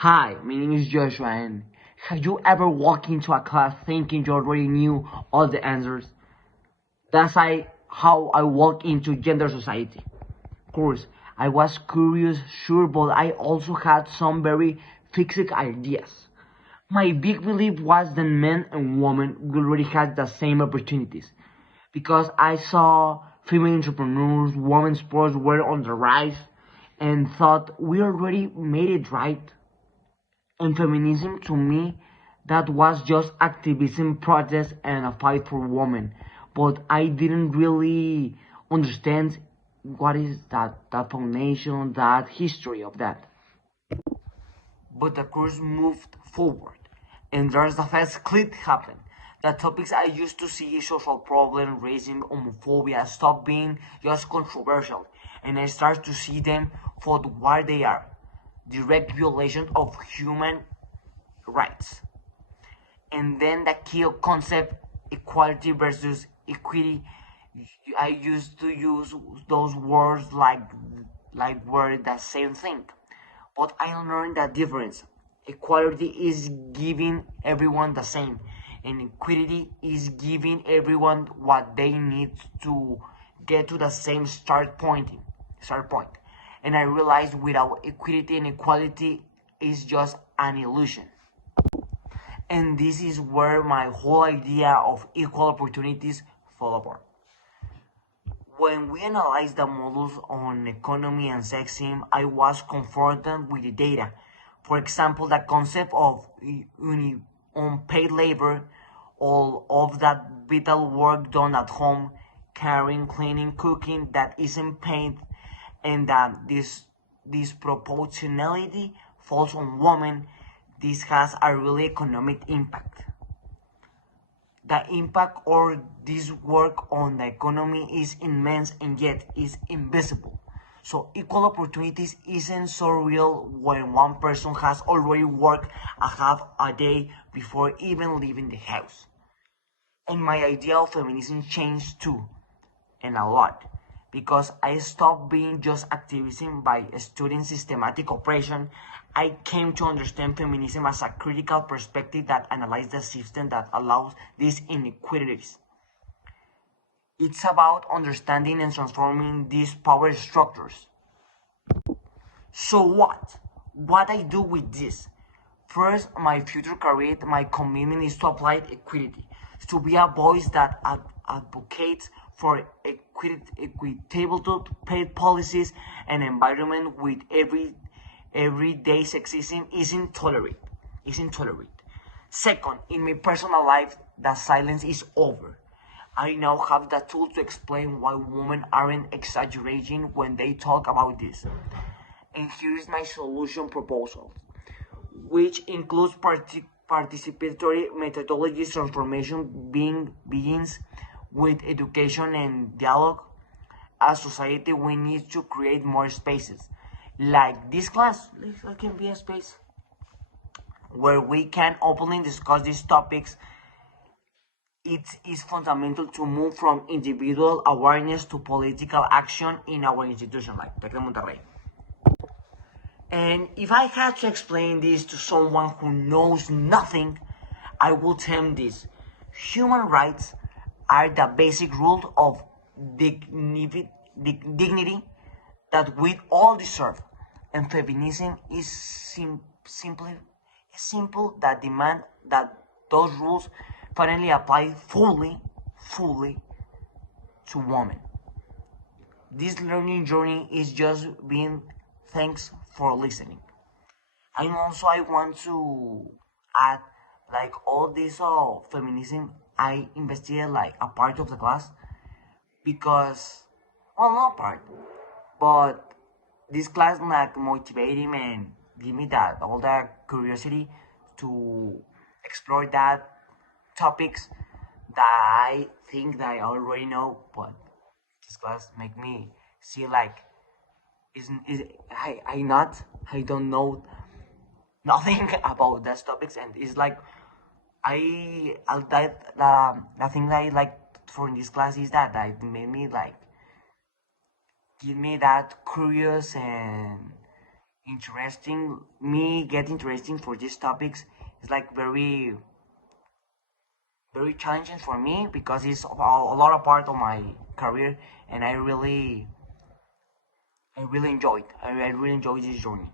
Hi, my name is Joshua, and have you ever walked into a class thinking you already knew all the answers? How I walked into gender society. Of course, I was curious, sure, but I also had some very fixed ideas. My big belief was that men and women already had the same opportunities because I saw female entrepreneurs, women's sports were on the rise, and thought we already made it right. And feminism to me, that was just activism, protest, and a fight for women. But I didn't really understand what is that foundation, that history of that. But the course moved forward, and there's the first click happened. The topics I used to see, social problem, racism, homophobia, stopped being just controversial, and I start to see them for what they are: direct violation of human rights. And then the key concept, equality versus equity. I used to use those words like were the same thing, but I learned the difference. Equality is giving everyone the same, and equity is giving everyone what they need to get to the same start point. And I realized without equity and equality is just an illusion. And this is where my whole idea of equal opportunities fall apart. When we analyzed the models on economy and sexism, I was confronted with the data. For example, the concept of unpaid labor, all of that vital work done at home, caring, cleaning, cooking that isn't paid, and that this disproportionality falls on women. This has a really economic impact. The impact of this work on the economy is immense and yet is invisible. So equal opportunities isn't so real when one person has already worked a half a day before even leaving the house. And my idea of feminism changed too, and a lot, because I stopped being just activism by studying systematic oppression. I came to understand feminism as a critical perspective that analyzes the system that allows these inequalities. It's about understanding and transforming these power structures. So what? What I do with this? First, my future career, my commitment is to apply equity, to be a voice that advocates for equitable paid policies and environment with everyday sexism isn't tolerated. Second, in my personal life, the silence is over. I now have the tool to explain why women aren't exaggerating when they talk about this. And here is my solution proposal, which includes participatory methodologies. Transformation begins with education and dialogue. As society, we need to create more spaces. Like this class, this can be a space where we can openly discuss these topics. It is fundamental to move from individual awareness to political action in our institution, like Tec de Monterrey. And if I had to explain this to someone who knows nothing, I will tell him this: human rights are the basic rule of dignity that we all deserve, and feminism is simply simple that demand that those rules finally apply fully to women. This learning journey is just being. Thanks for listening. And also I want to add, like, all this feminism I investigated like a part of the class, because, well, not part, but this class like motivated me and give me that all the curiosity to explore that topics that I think that I already know, but this class make me see like is I don't know nothing about those topics, and it's like the thing that I like for in this class is that it made me like give me that curious, and interesting. Me get interesting for these topics is like very challenging for me because it's a lot of part of my career, and I really enjoyed. I really enjoyed this journey.